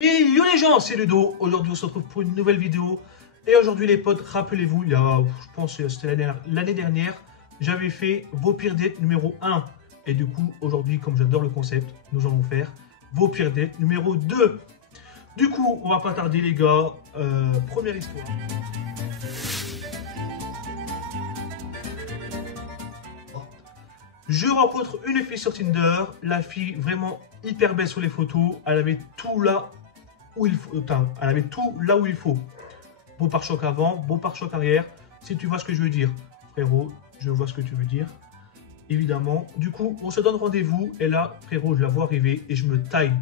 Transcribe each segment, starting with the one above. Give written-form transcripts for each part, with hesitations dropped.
Et yo les gens, c'est Ludo. Aujourd'hui on se retrouve pour une nouvelle vidéo. Et aujourd'hui les potes, rappelez-vous, il y a, je pense que c'était l'année dernière, j'avais fait vos pires dates numéro 1. Et du coup, aujourd'hui, comme j'adore le concept, nous allons faire vos pires dates numéro 2. Du coup, on va pas tarder les gars. Première histoire. Je rencontre une fille sur Tinder. La fille vraiment hyper belle sur les photos. Elle avait tout là où il faut. Enfin, elle avait tout là où il faut. Beau pare-choc avant, beau pare-choc arrière. Si tu vois ce que je veux dire, frérot, je vois ce que tu veux dire. Évidemment. Du coup, on se donne rendez-vous. Et là, frérot, je la vois arriver et je me taille.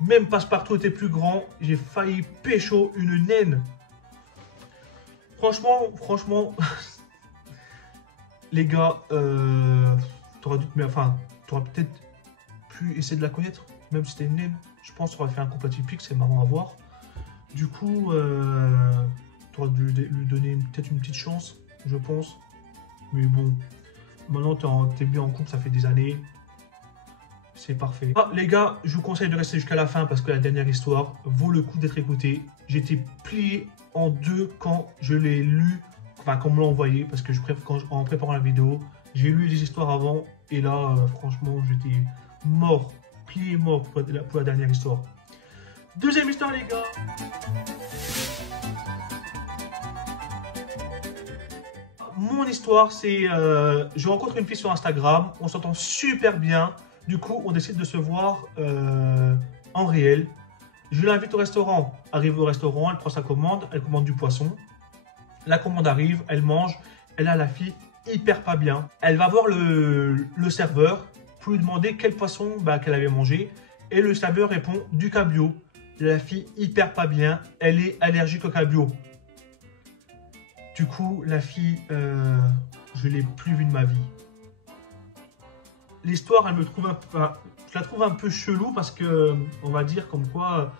Même Passepartout était plus grand. J'ai failli pécho une naine. Franchement, les gars, t'aurais dû, mais enfin, t'aurais peut-être pu essayer de la connaître, même si c'était une naine. Je pense que ça aurait fait un couple atypique, c'est marrant à voir. Du coup, t'aurais dû lui donner peut-être une petite chance, je pense. Mais bon, maintenant t'es bien en couple, ça fait des années. C'est parfait. Ah, les gars, je vous conseille de rester jusqu'à la fin parce que la dernière histoire vaut le coup d'être écoutée. J'ai été plié en deux quand je l'ai lu, enfin quand on me l'a envoyé, parce que en préparant la vidéo, j'ai lu les histoires avant et là, franchement, j'étais mort, plié mort pour la dernière histoire. Deuxième histoire, les gars. Mon histoire, c'est je rencontre une fille sur Instagram, on s'entend super bien. Du coup, on décide de se voir en réel. Je l'invite au restaurant. Arrive au restaurant, elle prend sa commande, elle commande du poisson. La commande arrive, elle mange. Elle a la fille hyper pas bien. Elle va voir le serveur pour lui demander quel poisson qu'elle avait mangé. Et le serveur répond du cabillaud. La fille hyper pas bien, elle est allergique au cabillaud. Du coup, la fille, je l'ai plus vue de ma vie. L'histoire, je la trouve un peu chelou parce que, on va dire comme quoi,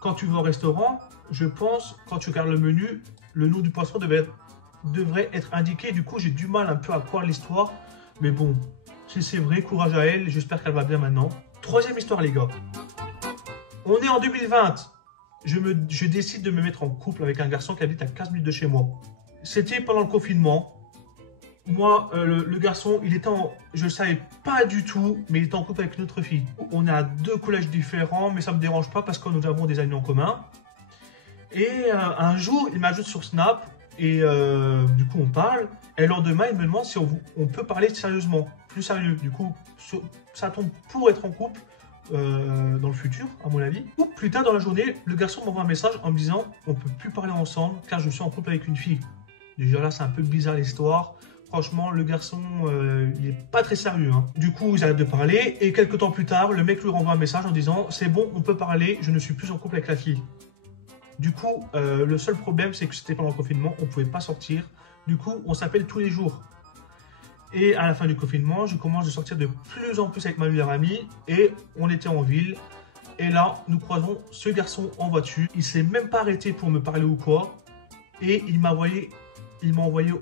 quand tu vas au restaurant, je pense, quand tu regardes le menu, le nom du poisson devrait être indiqué. Du coup, j'ai du mal un peu à croire l'histoire. Mais bon, si c'est vrai, courage à elle. J'espère qu'elle va bien maintenant. Troisième histoire, les gars. On est en 2020. Je décide de me mettre en couple avec un garçon qui habite à 15 minutes de chez moi. C'était pendant le confinement. Moi, le garçon, je ne savais pas du tout, mais il était en couple avec une autre fille. On est à deux collèges différents, mais ça ne me dérange pas parce que nous avons des amis en commun. Et un jour, il m'ajoute sur Snap et du coup, on parle. Et le lendemain, il me demande si on peut parler sérieusement, plus sérieux. Du coup, ça tombe pour être en couple dans le futur, à mon avis. Ou plus tard dans la journée, le garçon m'envoie un message en me disant « On ne peut plus parler ensemble car je suis en couple avec une fille ». Déjà là, c'est un peu bizarre l'histoire. Franchement, le garçon, il est pas très sérieux. Hein. Du coup, ils arrêtent de parler. Et quelques temps plus tard, le mec lui renvoie un message en disant « C'est bon, on peut parler, je ne suis plus en couple avec la fille ». Du coup, le seul problème, c'est que c'était pendant le confinement, on ne pouvait pas sortir. Du coup, on s'appelle tous les jours. Et à la fin du confinement, je commence à sortir de plus en plus avec ma meilleure amie. Et on était en ville. Et là, nous croisons ce garçon en voiture. Il ne s'est même pas arrêté pour me parler ou quoi. Et il m'a envoyé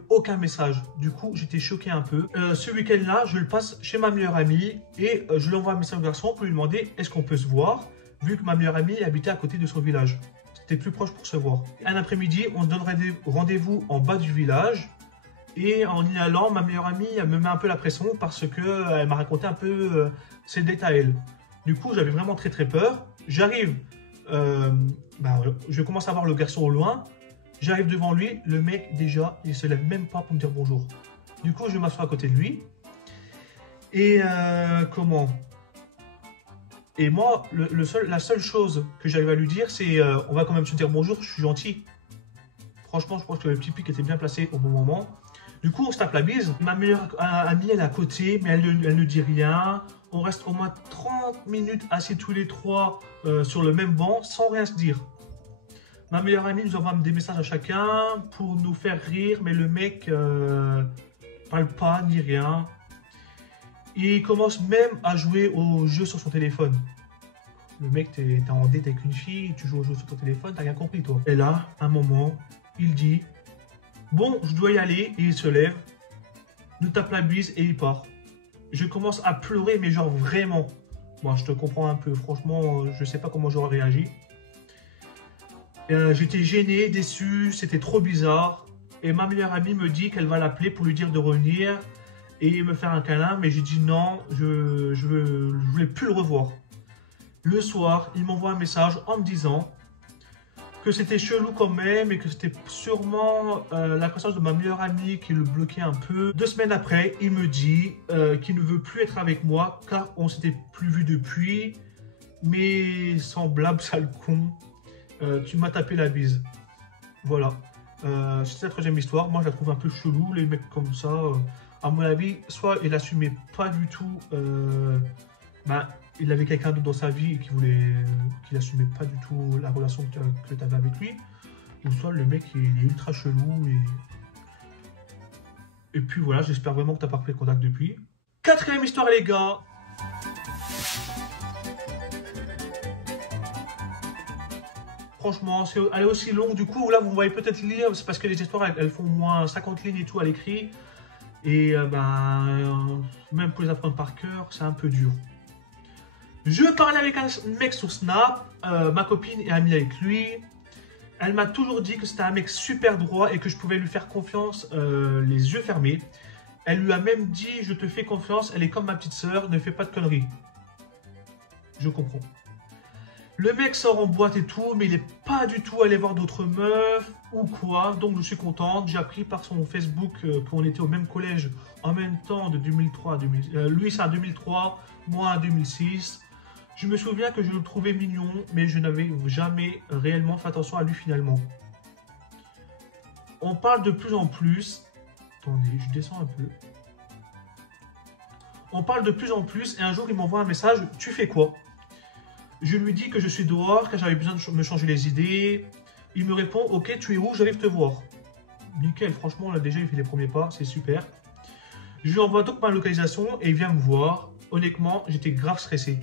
aucun message. Du coup, j'étais choqué un peu. Ce week-end-là, je le passe chez ma meilleure amie et je lui envoie un message au garçon pour lui demander est-ce qu'on peut se voir, vu que ma meilleure amie habitait à côté de son village. C'était plus proche pour se voir. Un après-midi, on se donne rendez-vous en bas du village. Et en y allant, ma meilleure amie elle me met un peu la pression parce qu'elle m'a raconté un peu ses dates à elle. Du coup, j'avais vraiment très très peur. J'arrive, je commence à voir le garçon au loin. J'arrive devant lui, le mec déjà, il se lève même pas pour me dire bonjour. Du coup, je m'assois à côté de lui. Et Et moi, la seule chose que j'arrive à lui dire, c'est on va quand même se dire bonjour, je suis gentil. Franchement, je pense que le petit pic était bien placé au bon moment. Du coup, on se tape la bise. Ma meilleure amie, elle est à côté, mais elle ne dit rien. On reste au moins 30 minutes assis tous les trois sur le même banc, sans rien se dire. Ma meilleure amie nous envoie des messages à chacun pour nous faire rire, mais le mec parle pas ni rien. Il commence même à jouer au jeu sur son téléphone. Le mec, t'es en date avec une fille, tu joues au jeu sur ton téléphone, t'as rien compris toi. Et là, à un moment, il dit « Bon, je dois y aller » et il se lève, nous tape la bise et il part. Je commence à pleurer, mais genre vraiment. Moi, je te comprends un peu, franchement, je sais pas comment j'aurais réagi. J'étais gêné, déçu, c'était trop bizarre. Et ma meilleure amie me dit qu'elle va l'appeler pour lui dire de revenir et me faire un câlin. Mais j'ai dit non, je voulais plus le revoir. Le soir, il m'envoie un message en me disant que c'était chelou quand même et que c'était sûrement la conscience de ma meilleure amie qui le bloquait un peu. 2 semaines après, il me dit qu'il ne veut plus être avec moi car on s'était plus vu depuis. Mais semblable, sale con, tu m'as tapé la bise. Voilà. C'est la troisième histoire. Moi, je la trouve un peu chelou, les mecs comme ça. À mon avis, soit il assumait pas du tout... il avait quelqu'un d'autre dans sa vie et qu'il assumait pas du tout la relation que tu avais avec lui. Ou soit le mec, il est ultra chelou. Et puis voilà, j'espère vraiment que tu n'as pas pris contact depuis. Quatrième histoire, les gars. Franchement, elle est aussi longue. Du coup, là, vous voyez peut-être lire. C'est parce que les histoires, elles font au moins 50 lignes et tout à l'écrit. Et même pour les apprendre par cœur, c'est un peu dur. Je parlais avec un mec sur Snap. Ma copine est amie avec lui. Elle m'a toujours dit que c'était un mec super droit et que je pouvais lui faire confiance les yeux fermés. Elle lui a même dit, je te fais confiance, elle est comme ma petite sœur, ne fais pas de conneries. Je comprends. Le mec sort en boîte et tout, mais il n'est pas du tout allé voir d'autres meufs ou quoi. Donc je suis contente. J'ai appris par son Facebook qu'on était au même collège en même temps de 2003 à 2000. Lui c'est en 2003, moi en 2006. Je me souviens que je le trouvais mignon, mais je n'avais jamais réellement fait attention à lui finalement. On parle de plus en plus. Attendez, je descends un peu. On parle de plus en plus et un jour il m'envoie un message. Tu fais quoi ? Je lui dis que je suis dehors, car j'avais besoin de me changer les idées. Il me répond, ok, tu es où? J'arrive te voir. Nickel, franchement, là déjà, il fait les premiers pas, c'est super. Je lui envoie donc ma localisation et il vient me voir. Honnêtement, j'étais grave stressé.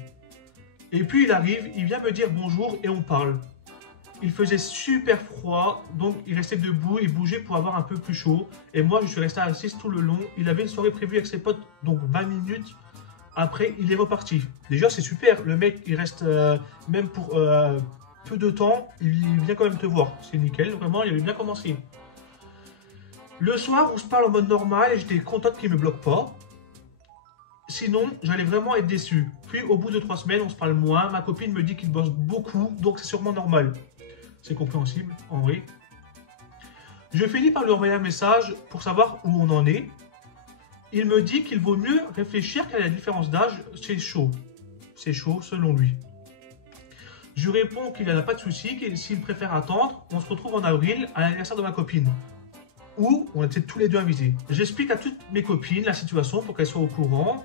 Et puis il arrive, il vient me dire bonjour et on parle. Il faisait super froid, donc il restait debout, il bougeait pour avoir un peu plus chaud. Et moi, je suis resté assis tout le long. Il avait une soirée prévue avec ses potes, donc 20 minutes. Après, il est reparti. Déjà, c'est super. Le mec, il reste même pour peu de temps. Il vient quand même te voir. C'est nickel. Vraiment, il avait bien commencé. Le soir, on se parle en mode normal et j'étais contente qu'il ne me bloque pas. Sinon, j'allais vraiment être déçu. Puis, au bout de 3 semaines, on se parle moins. Ma copine me dit qu'il bosse beaucoup, donc c'est sûrement normal. C'est compréhensible, en vrai. Je finis par lui envoyer un message pour savoir où on en est. Il me dit qu'il vaut mieux réfléchir qu'à la différence d'âge, c'est chaud. C'est chaud selon lui. Je réponds qu'il n'y en a pas de souci, que s'il préfère attendre, on se retrouve en avril à l'anniversaire de ma copine. Où on était tous les deux invités. J'explique à toutes mes copines la situation pour qu'elles soient au courant.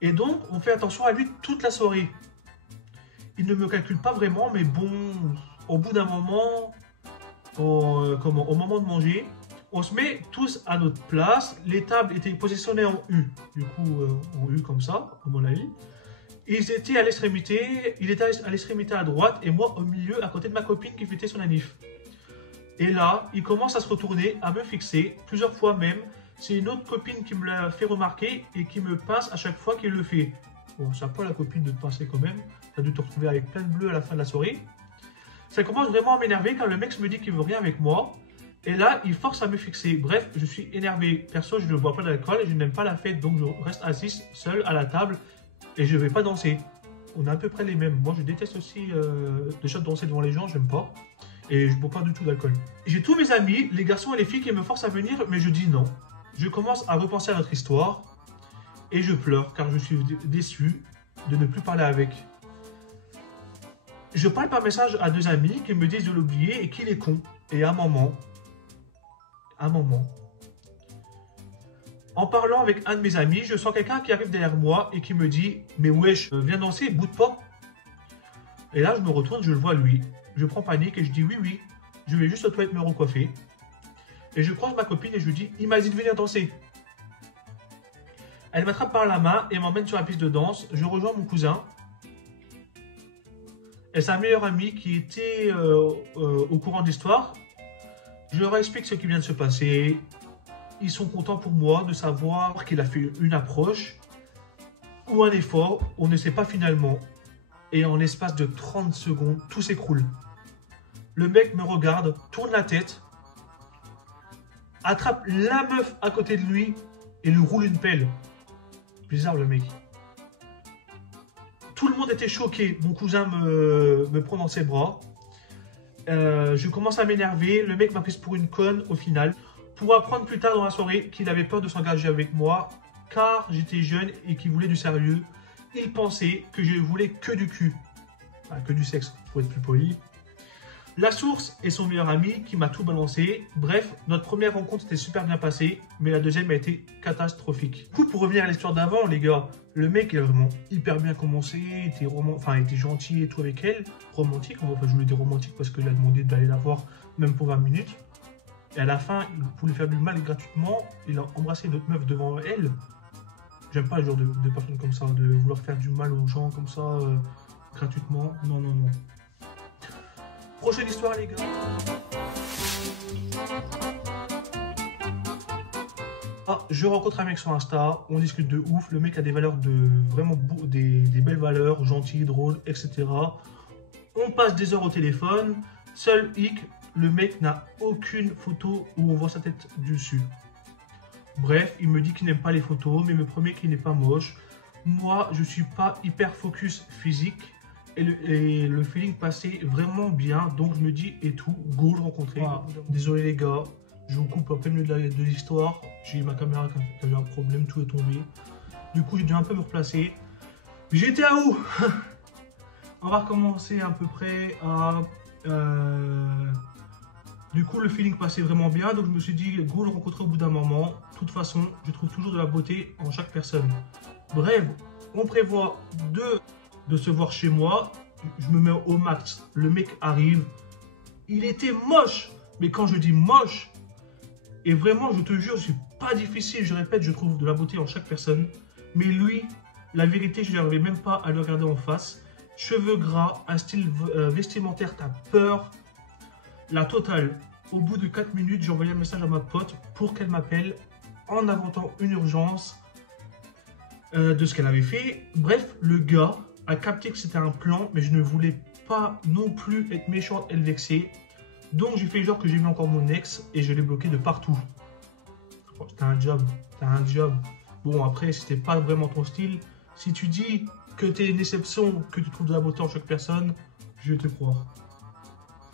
Et donc, on fait attention à lui toute la soirée. Il ne me calcule pas vraiment, mais bon, au bout d'un moment, au moment de manger, on se met tous à notre place. Les tables étaient positionnées en U. Du coup, en U comme ça, à mon avis. Ils étaient à l'extrémité. Il était à l'extrémité à droite et moi au milieu, à côté de ma copine qui fêtait son anniv. Et là, il commence à se retourner, à me fixer, plusieurs fois même. C'est une autre copine qui me l'a fait remarquer et qui me pince à chaque fois qu'il le fait. Bon, c'est pas la copine de te pincer quand même. T'as dû te retrouver avec plein de bleus à la fin de la soirée. Ça commence vraiment à m'énerver quand le mec me dit qu'il veut rien avec moi. Et là, il force à me fixer. Bref, je suis énervé. Perso, je ne bois pas d'alcool et je n'aime pas la fête. Donc, je reste assis seul à la table et je ne vais pas danser. On a à peu près les mêmes. Moi, je déteste aussi déjà danser devant les gens. J'aime pas. Et je ne bois pas du tout d'alcool. J'ai tous mes amis, les garçons et les filles qui me forcent à venir, mais je dis non. Je commence à repenser à notre histoire et je pleure car je suis déçu de ne plus parler avec. Je parle par message à 2 amis qui me disent de l'oublier et qu'il est con. Et à un moment, en parlant avec un de mes amis, je sens quelqu'un qui arrive derrière moi et qui me dit « Mais wesh, viens danser, boude pas !» Et là, je me retourne, je le vois lui. Je prends panique et je dis « Oui, oui, je vais juste aux toilettes me recoiffer. » Et je croise ma copine et je lui dis « Il m'a dit de venir danser. » Elle m'attrape par la main et m'emmène sur la piste de danse. Je rejoins mon cousin et sa meilleure amie qui était au courant de l'histoire. Je leur explique ce qui vient de se passer. Ils sont contents pour moi de savoir qu'il a fait une approche ou un effort, on ne sait pas finalement. Et en l'espace de 30 secondes, tout s'écroule. Le mec me regarde, tourne la tête, attrape la meuf à côté de lui et lui roule une pelle. Bizarre le mec. Tout le monde était choqué. Mon cousin me prend dans ses bras. Je commence à m'énerver. Le mec m'a prise pour une conne au final. Pour apprendre plus tard dans la soirée qu'il avait peur de s'engager avec moi car j'étais jeune et qu'il voulait du sérieux. Il pensait que je voulais que du cul. Enfin, que du sexe, pour être plus poli. La source est son meilleur ami qui m'a tout balancé. Bref, notre première rencontre s'était super bien passée, mais la deuxième a été catastrophique. Du coup, pour revenir à l'histoire d'avant, les gars, le mec il a vraiment hyper bien commencé, était gentil et tout avec elle, romantique. Enfin, je voulais dire romantique parce qu'il a demandé d'aller la voir même pour 20 minutes. Et à la fin, pour lui faire du mal gratuitement, il a embrassé notre meuf devant elle. J'aime pas le genre de personnes comme ça, de vouloir faire du mal aux gens comme ça, gratuitement. Non, non, non. Prochaine histoire, les gars. Ah, je rencontre un mec sur Insta, on discute de ouf. Le mec a des valeurs des belles valeurs, gentil, drôle, etc. On passe des heures au téléphone. Seul hic, le mec n'a aucune photo où on voit sa tête dessus. Bref, il me dit qu'il n'aime pas les photos, mais me promet qu'il n'est pas moche. Moi, je suis pas hyper focus physique. Et le feeling passait vraiment bien, donc je me dis, et tout, go le rencontrer. Ah, désolé les gars, je vous coupe en plein milieu de l'histoire. J'ai ma caméra qui a eu un problème, tout est tombé. Du coup, j'ai dû un peu me replacer. J'étais à où? On va recommencer à peu près à... Du coup, le feeling passait vraiment bien, donc je me suis dit, go le rencontrer au bout d'un moment. De toute façon, je trouve toujours de la beauté en chaque personne. Bref, on prévoit de se voir chez moi. Je me mets au max. Le mec arrive. Il était moche. Mais quand je dis moche, et vraiment, je te jure, c'est pas difficile. Je répète, je trouve de la beauté en chaque personne. Mais lui, la vérité, je n'arrivais même pas à le regarder en face. Cheveux gras, un style vestimentaire, t'as peur. La totale. Au bout de 4 minutes, j'ai envoyé un message à ma pote pour qu'elle m'appelle en inventant une urgence de ce qu'elle avait fait. Bref, le gars a capté que c'était un plan, mais je ne voulais pas non plus être méchante et le vexer. Donc j'ai fait genre que j'ai vu encore mon ex et je l'ai bloqué de partout. Oh, t'as un job, t'as un job. Bon après, si c'était pas vraiment ton style, si tu dis que t'es une exception, que tu trouves de la beauté en chaque personne, je vais te croire.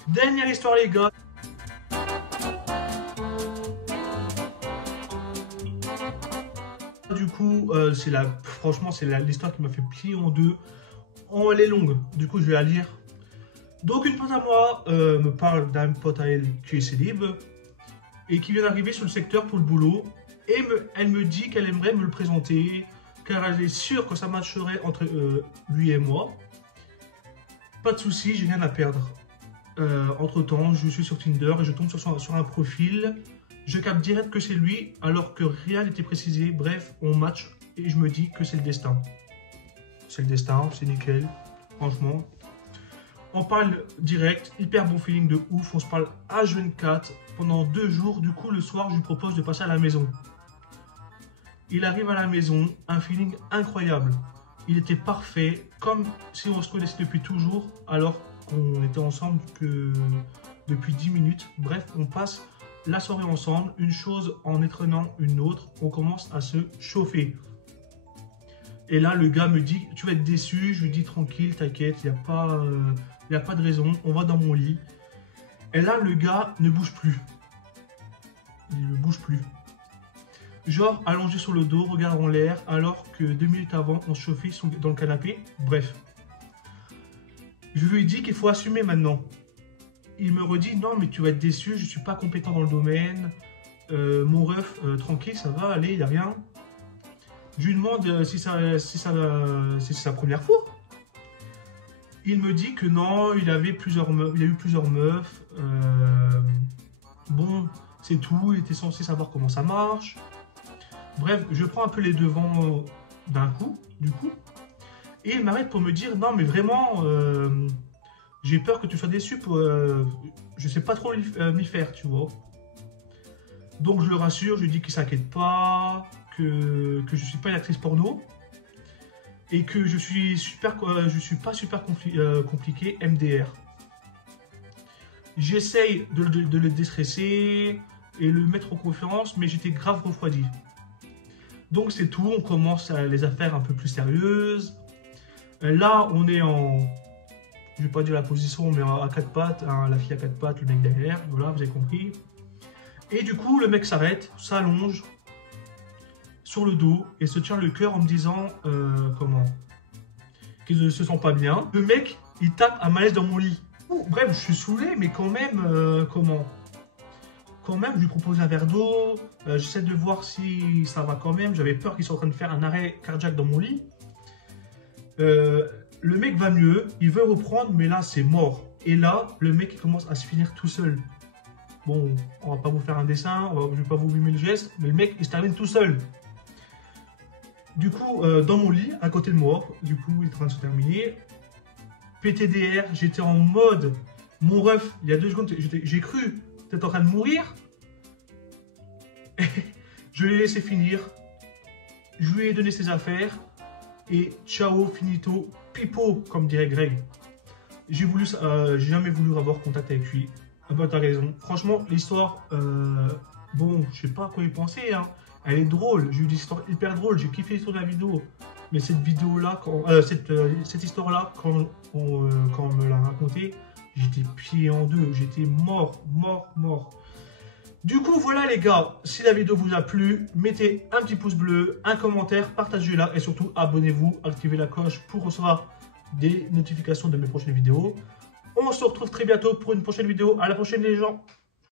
Dernière histoire les gars. Du coup, franchement, c'est l'histoire qui m'a fait plier en deux. Elle est longue, du coup je vais la lire. Donc une pote à moi me parle d'un pote à elle qui est célib et qui vient d'arriver sur le secteur pour le boulot. Et elle me dit qu'elle aimerait me le présenter car elle est sûre que ça matcherait entre lui et moi. Pas de souci, j'ai rien à perdre. Entre temps, je suis sur Tinder et je tombe sur un profil. Je capte direct que c'est lui alors que rien n'était précisé. Bref, on match et je me dis que c'est le destin. C'est le destin, c'est nickel, franchement. On parle direct, hyper bon feeling de ouf. On se parle H24 pendant 2 jours. Du coup, le soir, je lui propose de passer à la maison. Il arrive à la maison, un feeling incroyable. Il était parfait, comme si on se connaissait depuis toujours, alors qu'on était ensemble que depuis 10 minutes. Bref, on passe la soirée ensemble, une chose en étrenant une autre. On commence à se chauffer. Et là, le gars me dit, tu vas être déçu. Je lui dis, tranquille, t'inquiète, il n'y a pas de raison. On va dans mon lit. Et là, le gars ne bouge plus. Il ne bouge plus. Genre, allongé sur le dos, regard en l'air, alors que 2 minutes avant, on se chauffait dans le canapé. Bref. Je lui dis qu'il faut assumer maintenant. Il me redit, non, mais tu vas être déçu, je ne suis pas compétent dans le domaine. Mon ref, tranquille, ça va, allez, il n'y a rien. Je lui demande si c'est sa première fois. Il me dit que non, il a eu plusieurs meufs. Bon, c'est tout, il était censé savoir comment ça marche. Bref, je prends un peu les devants d'un coup, du coup. Et il m'arrête pour me dire, non mais vraiment, j'ai peur que tu sois déçu. Je sais pas trop m'y faire, tu vois. Donc je le rassure, je lui dis qu'il s'inquiète pas, que je suis pas une actrice porno. Et que je suis pas super compliqué, MDR. J'essaye de le déstresser et le mettre en confiance, mais j'étais grave refroidi. Donc c'est tout, on commence les affaires un peu plus sérieuses. Là, on est en... Je vais pas dire la position, mais à quatre pattes, hein, la fille à quatre pattes, le mec derrière, voilà, vous avez compris. Et du coup, le mec s'arrête, s'allonge sur le dos et se tient le cœur en me disant comment qu'il ne se sent pas bien. Le mec, il tape un malaise dans mon lit. Bref, je suis saoulé, mais quand même, comment? Quand même, je lui propose un verre d'eau, j'essaie de voir si ça va quand même. J'avais peur qu'il soit en train de faire un arrêt cardiaque dans mon lit. Le mec va mieux, il veut reprendre, mais là, c'est mort. Et là, le mec il commence à se finir tout seul. Bon, on va pas vous faire un dessin, je vais pas vous mimer le geste, mais le mec, il se termine tout seul. Du coup, dans mon lit, à côté de moi, du coup, il est en train de se terminer. PTDR, j'étais en mode, mon ref, il y a 2 secondes, j'ai cru t'être en train de mourir. Je l'ai laissé finir. Je lui ai donné ses affaires. Et ciao, finito, pipo, comme dirait Greg. J'ai jamais voulu avoir contact avec lui. Ah bah t'as raison. Franchement, l'histoire, bon, je sais pas à quoi y penser, hein. Elle est drôle, j'ai eu des histoires hyper drôles, j'ai kiffé l'histoire de la vidéo. Mais cette vidéo-là, cette histoire-là, quand on me l'a racontée, j'étais plié en deux, j'étais mort. Du coup, voilà les gars, si la vidéo vous a plu, mettez un petit pouce bleu, un commentaire, partagez-la et surtout abonnez-vous, activez la cloche pour recevoir des notifications de mes prochaines vidéos. On se retrouve très bientôt pour une prochaine vidéo. À la prochaine les gens.